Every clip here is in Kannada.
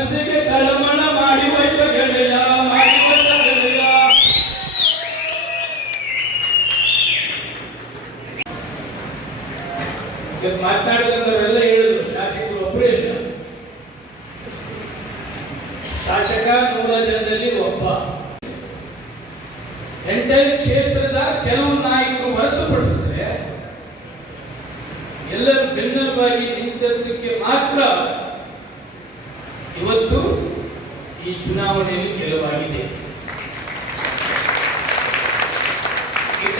ಮನಸ್ಸಿಗೆ ಕಲಮಣ ಮಾಡಿ ಹೇಳಿದ್ರು ಇಲ್ಲ. ಶಾಸಕ ನೂರ ಜನದಲ್ಲಿ ಒಬ್ಬ. ಎಂಟೈರ್ ಕ್ಷೇತ್ರದ ಕೆಲವು ನಾಯಕರು ಹೊರತುಪಡಿಸಿದ್ರೆ ಎಲ್ಲರೂ ಬೆನ್ನೆಲುಬಾಗಿ ನಿಂತಿದ್ದಕ್ಕೆ ಮಾತ್ರ ಈ ಚುನಾವಣೆಯಲ್ಲಿ ಗೆಲುವಾಗಿದೆ. ಈ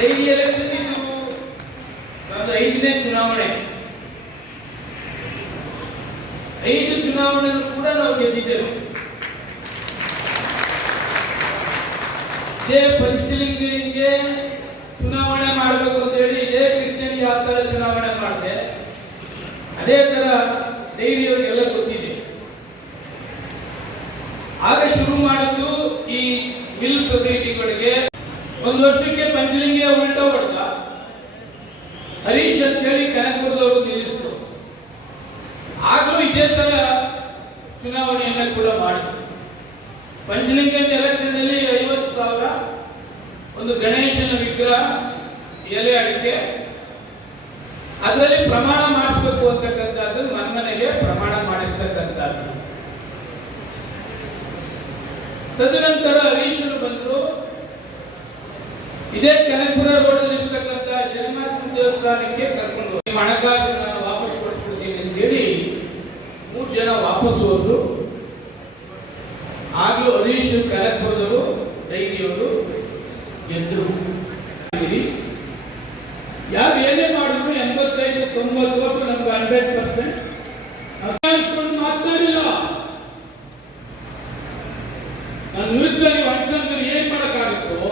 ಐದನೇ ಚುನಾವಣೆ. ಐದು ಚುನಾವಣೆ ಕೂಡ ನಾವು ಗೆದ್ದಿದ್ದೇವೆ. ಇದೇ ಪಂಚಲಿಂಗಿಗೆ ಚುನಾವಣೆ ಮಾಡಬೇಕು ಅಂತ ಹೇಳಿ ಇದೇ ಕೃಷ್ಣನಿಗೆ ಯಾವ ಥರ ಚುನಾವಣೆ ಮಾಡಿದೆ. ಅದೇ ತರ ಒಂದು ವರ್ಷಕ್ಕೆ ಪಂಚಲಿಂಗಿಯ ಉಲ್ಟ ಹೊಡೆದ ಹರೀಶ್ ಅಂತೇಳಿ ಕನಕಪುರದವರು ನಿಲ್ಲಿಸಿದ್ರು ಆಗಲೂ ಇದೇ ತರ ಚುನಾವಣೆಯನ್ನ ಕೂಡ ಮಾಡಿದ್ರು. ಪಂಚಲಿಂಗದ ಎಲೆಕ್ಷನ್ ಅಲ್ಲಿ ಐವತ್ತು ಸಾವಿರ, ಒಂದು ಗಣೇಶನ ವಿಗ್ರಹ, ಎಲೆ ಅಡಿಕೆ. ಅದರಲ್ಲಿ ಪ್ರಮಾಣ ಮಾಡಿಸ್ಬೇಕು ಅಂತಕ್ಕಂಥದ್ದು ಮನ್ಮನೆಗೆ ಪ್ರಮಾಣ ಮಾಡಿಸ್ತಕ್ಕಂಥದ್ದು. ತದನಂತರ ಹರೀಶರು ಬಂದರು. ಇದೇ ಕನಕಪುರ ರೋಡ್ ಅಲ್ಲಿ ಇರತಕ್ಕಂತಹ ಶನಿಮಾತ್ಮ ದೇವಸ್ಥಾನಕ್ಕೆ ಕರ್ಕೊಂಡು ಹೋಗಿ. ಹಣಕಾಸು ನಾನು ವಾಪಸ್ ಕೊಡಿಸ್ಬಿಡ್ತೀನಿ ಅಂತ ಹೇಳಿ ಮೂರು ಜನ ವಾಪಸ್ ಹೋದ್ರು. ಆಗ್ಲೂ ಹರೀಶ್ ಕನಕಪುರದವರು, ಡೈರಿಯವರು ಎದ್ರು ಯಾರು ಏನೇ ಮಾಡಿದ್ರು ಎಂಬತ್ತೈದು ತೊಂಬತ್ತು ನಮ್ಗೆ ಹಂಡ್ರೆಡ್ ಪರ್ಸೆಂಟ್ ಮಾತನಾಡಿಲ್ಲ ನನ್ನ ವಿರುದ್ಧ ನೀವು ಅಡ್ಕಂದ್ರೆ ಏನ್ ಮಾಡಕ್ಕಾಗುತ್ತೋ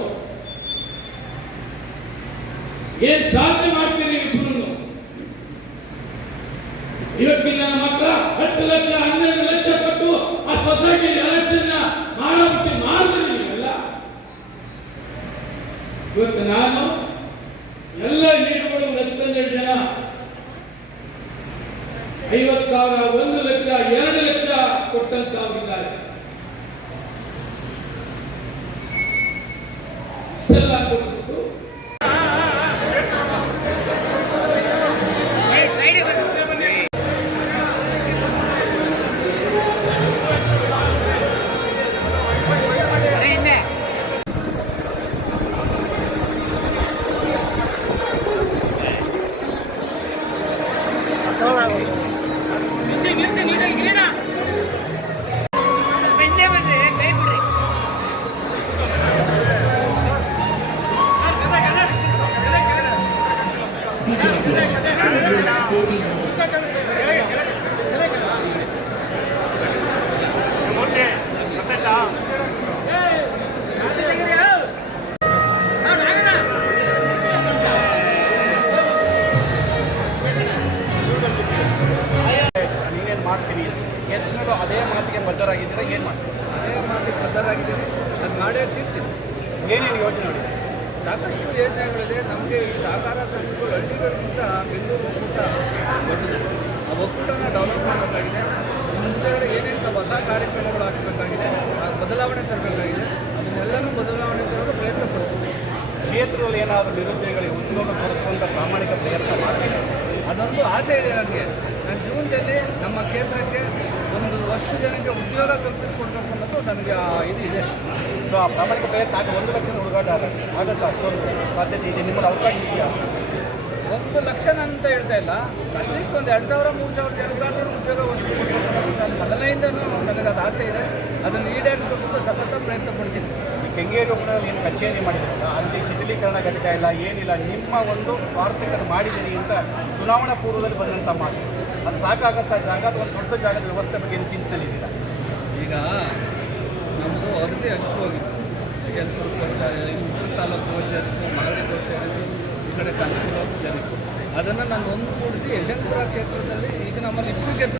ಏನ್ ಸಾಧನೆ ಮಾಡ್ತೀರಿ ಇಬ್ಬರು ಇವತ್ತಿನ ಮಕ್ಕಳ ಹತ್ತು ಲಕ್ಷ, ಹನ್ನೆರಡು ಲಕ್ಷ ಕೊಟ್ಟು ಆ ಸೊಸೈಟಿ ಎಲೆಕ್ಷನ್ ಮಾಡಬಿಟ್ಟು ಮಾಡಿದ್ರಿ ನೀವೆಲ್ಲ? ಇವತ್ತು ನಾನು ಎಲ್ಲ ಲೀಡರ್ಗಳು ಹತ್ತನ್ನೆರಡು ಜನ, ಐವತ್ತು ಸಾವಿರ, ಒಂದು ಲಕ್ಷ, ಎರಡು ಲಕ್ಷ ಕೊಟ್ಟಂತವರಿದ್ದಾರೆ. ಇಷ್ಟೆಲ್ಲ ಕೊಟ್ಬಿಟ್ಟು ಬದ್ಧರಾಗಿದ್ದೀನಿ ಅದು ಮಾಡೇ ತಿರ್ತೀನಿ ಏನೇನು ಯೋಜನೆ ನೋಡಿ. ಸಾಕಷ್ಟು ಯೋಜನೆಗಳಿದೆ ನಮಗೆ ಈ ಸಹಕಾರ ಸಂಘಗಳು ಹಳ್ಳಿಗಳಿಗಿಂತ ಬೆಂಗಳೂರು ಒಕ್ಕೂಟ ದೊಡ್ಡದು ಆ ಒಕ್ಕೂಟನ ಡೆವಲಪ್ ಮಾಡಬೇಕಾಗಿದೆ. ಮುಂದೆಗಡೆ ಏನೇನು ಹೊಸ ಕಾರ್ಯಕ್ರಮಗಳು ಹಾಕಬೇಕಾಗಿದೆ ಬದಲಾವಣೆ ತರಬೇಕಾಗಿದೆ, ಅದನ್ನೆಲ್ಲನೂ ಬದಲಾವಣೆ ತರಲು ಪ್ರಯತ್ನ ಪಡ್ತೀವಿ. ಕ್ಷೇತ್ರದಲ್ಲಿ ಏನಾದರೂ ನಿರುದ್ಯೋಗಿಗಳಿಗೆ ಉದ್ಯೋಗ ಕೊಡಿಸುವಂಥ ಪ್ರಾಮಾಣಿಕ ಪ್ರಯತ್ನ ಮಾಡ್ತೀನಿ. ಅದೊಂದು ಆಸೆ ಇದೆ ನನಗೆ. ನನ್ನ ಜೂನ್ದಲ್ಲಿ ನಮ್ಮ ಕ್ಷೇತ್ರಕ್ಕೆ ವರ್ಷ ಜನಕ್ಕೆ ಉದ್ಯೋಗ ಕಲ್ಪಿಸಿಕೊಡ್ಬೇಕು ಅನ್ನೋದು ನನಗೆ ಆ ಇದು ಇದೆ. ಸೊ ಆ ಪ್ರಾಮಾಣಿಕ ಪ್ರಯತ್ನ ಆಗ ಒಂದು ಲಕ್ಷ ಹುಡುಗಾಟ ಆಗತ್ತೆ ಅಷ್ಟೊಂದು ಸಾಧ್ಯತೆ ಇದೆ. ನಿಮ್ಮಲ್ಲಿ ಅವಕಾಶ ಇದೆಯಾ? ಒಂದು ಲಕ್ಷ ಅಂತ ಹೇಳ್ತಾ ಇಲ್ಲ. ಅಟ್ಲೀಸ್ಟ್ ಒಂದು ಎರಡು ಸಾವಿರ ಮೂರು ಸಾವಿರ ಜನಕ್ಕಾದ್ರೂ ಉದ್ಯೋಗ ನನ್ನ ಮೊದಲಿನಿಂದನೂ ನನಗೆ ಅದು ಆಸೆ ಇದೆ. ಅದನ್ನು ಈಡೇರಿಸಬೇಕು ಅಂತ ಸತತ ಪ್ರಯತ್ನ ಪಡ್ತೀನಿ. ಕೆಂಗೇರಿ ಒಬ್ಬರಲ್ಲಿ ಏನು ಕಚೇರಿ ಮಾಡಿದ್ರಲ್ಲ ಅಲ್ಲಿ ಶಿಥಿಲೀಕರಣ ಘಟಕ ಇಲ್ಲ ಏನಿಲ್ಲ ನಿಮ್ಮ ಒಂದು ಆರ್ಥಿಕ ಮಾಡಿದ್ದೀರಿ ಅಂತ ಚುನಾವಣಾ ಪೂರ್ವದಲ್ಲಿ ಬಂದಂಥ ಮಾತು. ಅದು ಸಾಕಾಗತ್ತಾ ಜಾಗ ಒಂದು ದೊಡ್ಡ ಜಾಗದ ವ್ಯವಸ್ಥೆ ಬಗ್ಗೆ ಏನು ಚಿಂತನೆಯಿದ್ದೀರಾ ಈಗ ನಮ್ಮದು ಅದೇ ಹಂಚು ಹೋಗಿತ್ತು. ಯಶವಂತಪುರ ಕೋರ್ಚಾರಿತ್ತು ಉತ್ತರ ತಾಲೂಕು ಕೋರ್ಚಾರಿತ್ತು ಮಾಗಡಿ ಕೋರ್ಚಾರಿತ್ತು ಈ ಕಡೆ ಕನ್ನಡ ಕೋರ್ಚಾರಿತ್ತು ಅದನ್ನು ನಾನು ಒಂದುಗೂಡಿಸಿ ಯಶವಂತಪುರ ಕ್ಷೇತ್ರದಲ್ಲಿ ಈಗ ನಮ್ಮಲ್ಲಿ ಇಬ್ಬರು ಗೆದ್ದು